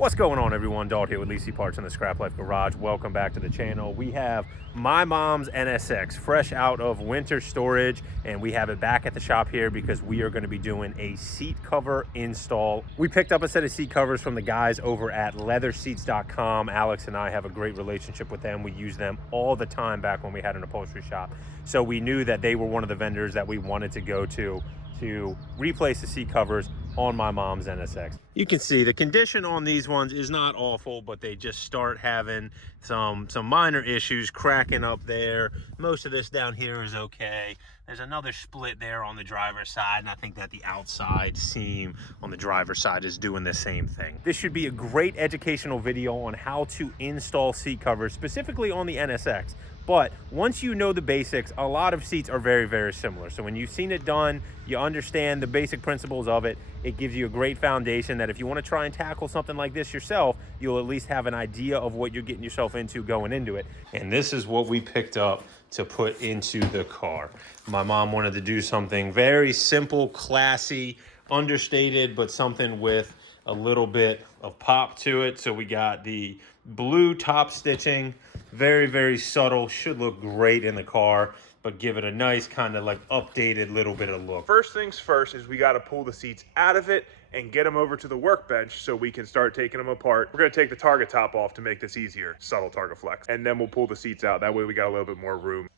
What's going on, everyone? Dalt here with Lisi Parts in the Scrap Life Garage. Welcome back to the channel. We have my mom's NSX fresh out of winter storage, and we have it back at the shop here because we are going to be doing a seat cover install. We picked up a set of seat covers from the guys over at leatherseats.com. Alex and I have a great relationship with them. We use them all the time back when we had an upholstery shop. So we knew that they were one of the vendors that we wanted to go to replace the seat covers on my mom's NSX. You can see the condition on these ones is not awful, but they just start having some minor issues, cracking up there. Most of this down here is okay. There's another split there on the driver's side, and I think that the outside seam on the driver's side is doing the same thing. This should be a great educational video on how to install seat covers, specifically on the NSX. But once you know the basics, a lot of seats are very, very similar. So when you've seen it done, you understand the basic principles of it. It gives you a great foundation that if you want to try and tackle something like this yourself, you'll at least have an idea of what you're getting yourself into going into it. And this is what we picked up to put into the car. My mom wanted to do something very simple, classy, understated, but something with a little bit of pop to it. So we got the blue top stitching, very, very subtle, should look great in the car, but give it a nice kind of like updated little bit of look. First things first is we got to pull the seats out of it and get them over to the workbench so we can start taking them apart. We're going to take the target top off to make this easier, subtle target flex, and then we'll pull the seats out. That way we got a little bit more room.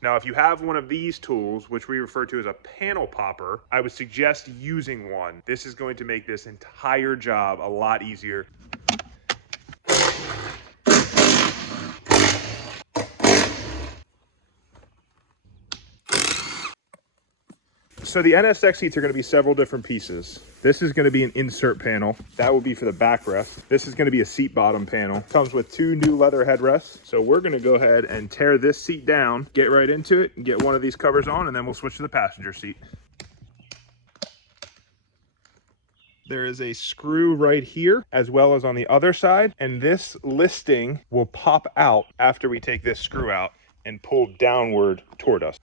Now, if you have one of these tools, which we refer to as a panel popper, I would suggest using one. This is going to make this entire job a lot easier. So the NSX seats are going to be several different pieces. This is going to be an insert panel. That will be for the backrest. This is going to be a seat bottom panel. Comes with two new leather headrests. So we're going to go ahead and tear this seat down, get right into it, and get one of these covers on, and then we'll switch to the passenger seat. There is a screw right here, as well as on the other side, and this listing will pop out after we take this screw out and pull downward toward us.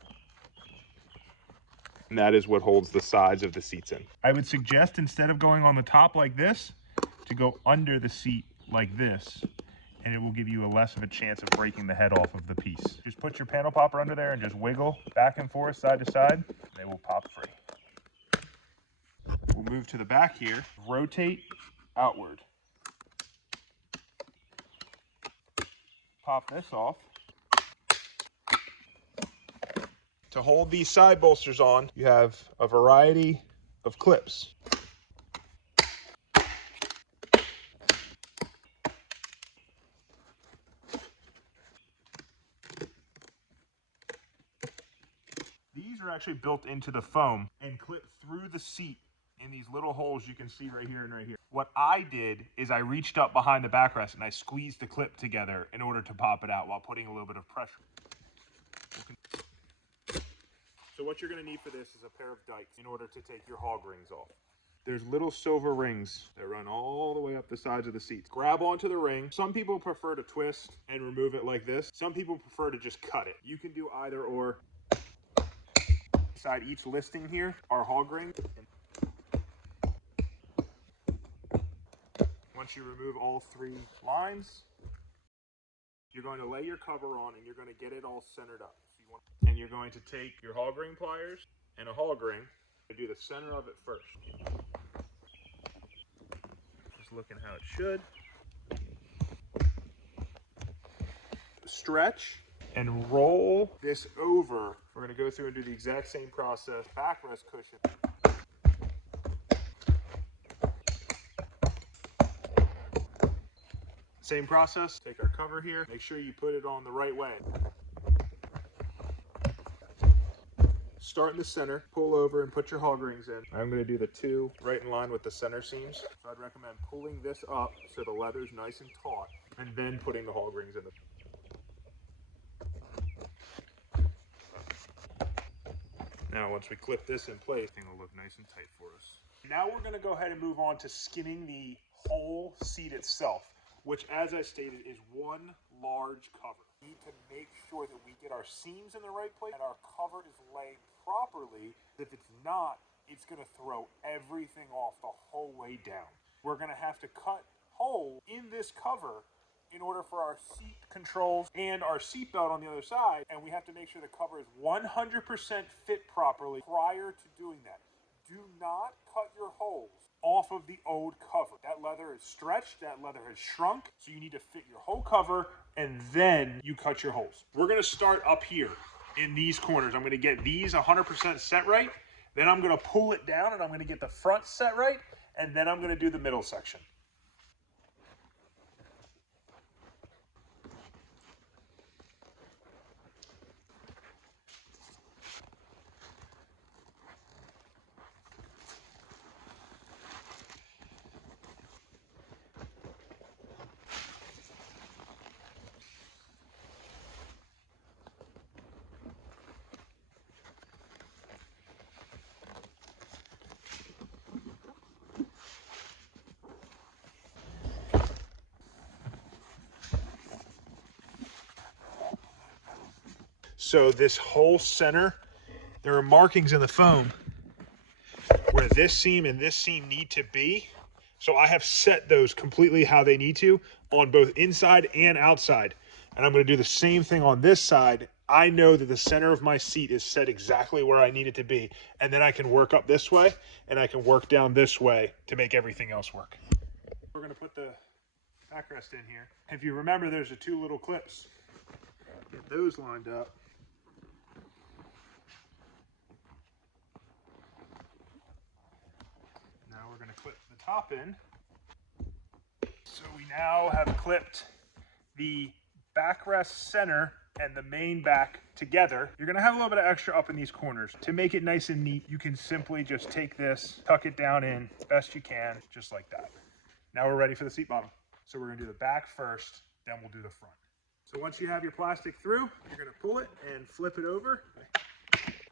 And that is what holds the sides of the seats in. I would suggest, instead of going on the top like this, to go under the seat like this, and it will give you less of a chance of breaking the head off of the piece. Just put your panel popper under there and just wiggle back and forth, side to side, and they will pop free. We'll move to the back here, rotate outward. Pop this off. To hold these side bolsters on, you have a variety of clips. These are actually built into the foam and clip through the seat in these little holes you can see right here and right here. What I did is I reached up behind the backrest and I squeezed the clip together in order to pop it out while putting a little bit of pressure. So what you're going to need for this is a pair of dikes in order to take your hog rings off. There's little silver rings that run all the way up the sides of the seats. Grab onto the ring. Some people prefer to twist and remove it like this. Some people prefer to just cut it. You can do either or. Inside each listing here are hog rings. Once you remove all three lines, you're going to lay your cover on and you're going to get it all centered up. And you're going to take your hog ring pliers and a hog ring and do the center of it first. Just looking how it should. Stretch and roll this over. We're going to go through and do the exact same process. Backrest cushion. Same process. Take our cover here. Make sure you put it on the right way. Start in the center, pull over, and put your hog rings in. I'm going to do the two right in line with the center seams. So I'd recommend pulling this up so the leather's nice and taut, and then putting the hog rings in. Now, once we clip this in place, it'll look nice and tight for us. Now we're going to go ahead and move on to skinning the whole seat itself, which, as I stated, is one large cover. We need to make sure that we get our seams in the right place and our cover is laid properly. If it's not, it's going to throw everything off the whole way down. We're going to have to cut holes in this cover in order for our seat controls and our seat belt on the other side, and we have to make sure the cover is 100% fit properly prior to doing that. Do not cut your holes off of the old cover. That leather is stretched, that leather has shrunk, so you need to fit your whole cover and then you cut your holes. We're gonna start up here in these corners. I'm gonna get these 100% set right, then I'm gonna pull it down and I'm gonna get the front set right, and then I'm gonna do the middle section. So this whole center, there are markings in the foam where this seam and this seam need to be. So I have set those completely how they need to on both inside and outside. And I'm going to do the same thing on this side. I know that the center of my seat is set exactly where I need it to be. And then I can work up this way and I can work down this way to make everything else work. We're going to put the backrest in here. If you remember, there's the two little clips. Get those lined up. Now we're going to clip the top in. So we now have clipped the backrest center and the main back together. You're going to have a little bit of extra up in these corners. To make it nice and neat, you can simply just take this, tuck it down in best you can, just like that. Now we're ready for the seat bottom. So we're going to do the back first, then we'll do the front. So once you have your plastic through, you're going to pull it and flip it over.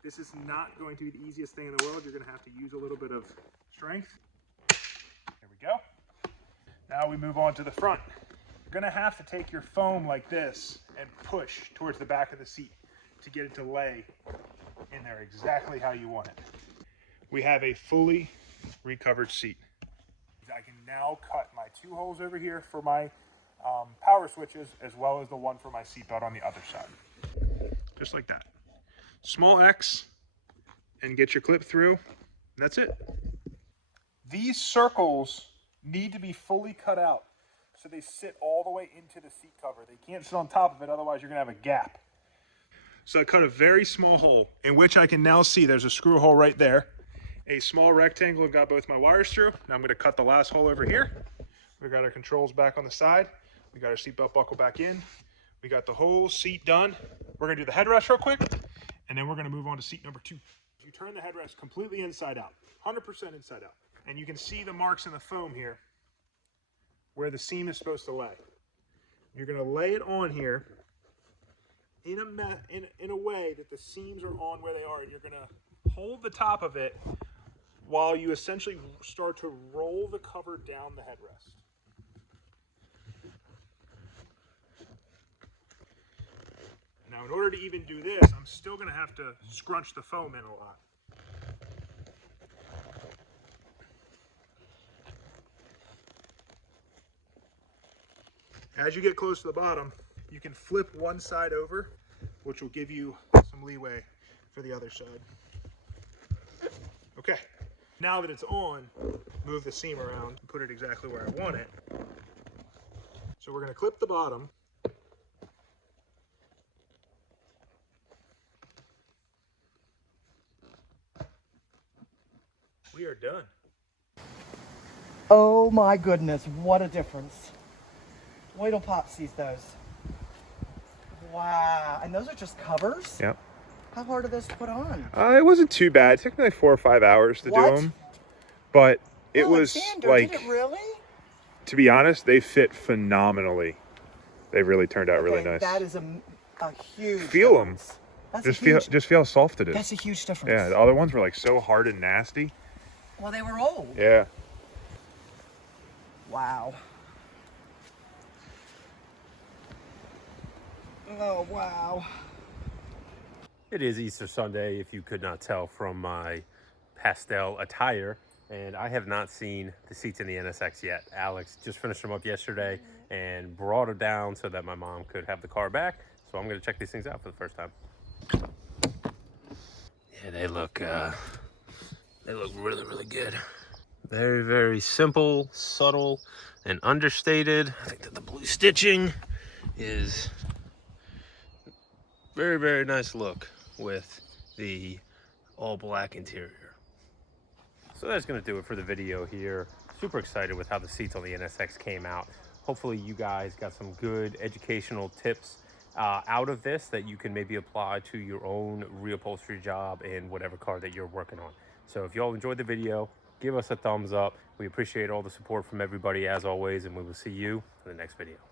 This is not going to be the easiest thing in the world. You're going to have to use a little bit of strength. There we go. Now we move on to the front. You're going to have to take your foam like this and push towards the back of the seat to get it to lay in there exactly how you want it. We have a fully recovered seat. I can now cut my two holes over here for my power switches, as well as the one for my seatbelt on the other side. Just like that. Small X and get your clip through, and that's it. These circles need to be fully cut out so they sit all the way into the seat cover. They can't sit on top of it, otherwise you're gonna have a gap. So I cut a very small hole in which I can now see there's a screw hole right there. A small rectangle, I've got both my wires through. Now I'm gonna cut the last hole over here. We got our controls back on the side. We got our seatbelt buckle back in. We got the whole seat done. We're gonna do the headrest real quick, and then we're gonna move on to seat number 2. You turn the headrest completely inside out, 100% inside out. And you can see the marks in the foam here where the seam is supposed to lay. You're gonna lay it on here in a way that the seams are on where they are, and you're gonna hold the top of it while you essentially start to roll the cover down the headrest. Now, in order to even do this, I'm still going to have to scrunch the foam in a lot. As you get close to the bottom, you can flip one side over, which will give you some leeway for the other side. Okay, now that it's on, move the seam around and put it exactly where I want it. So we're going to clip the bottom. We are done. Oh my goodness, what a difference. Wait till Pop sees those. Wow, and those are just covers? Yep. How hard are those to put on? It wasn't too bad. It took me like 4 or 5 hours to do them. But it was like, did it really? to be honest, they fit phenomenally. They really turned out really nice. That is a huge Feel difference. them. That's Just feel how soft it is. That's a huge difference. Yeah, the other ones were like so hard and nasty. Well, they were old. Yeah. Wow. Oh, wow. It is Easter Sunday, if you could not tell from my pastel attire. And I have not seen the seats in the NSX yet. Alex just finished them up yesterday and brought them down so that my mom could have the car back. So I'm gonna check these things out for the first time. Yeah, they look really, really good. Very, very simple, subtle, and understated. I think that the blue stitching is very, very nice look with the all black interior. So that's gonna do it for the video here. Super excited with how the seats on the NSX came out. Hopefully you guys got some good educational tips out of this that you can maybe apply to your own reupholstery job in whatever car that you're working on. So if y'all enjoyed the video, give us a thumbs up. We appreciate all the support from everybody as always, and we will see you in the next video.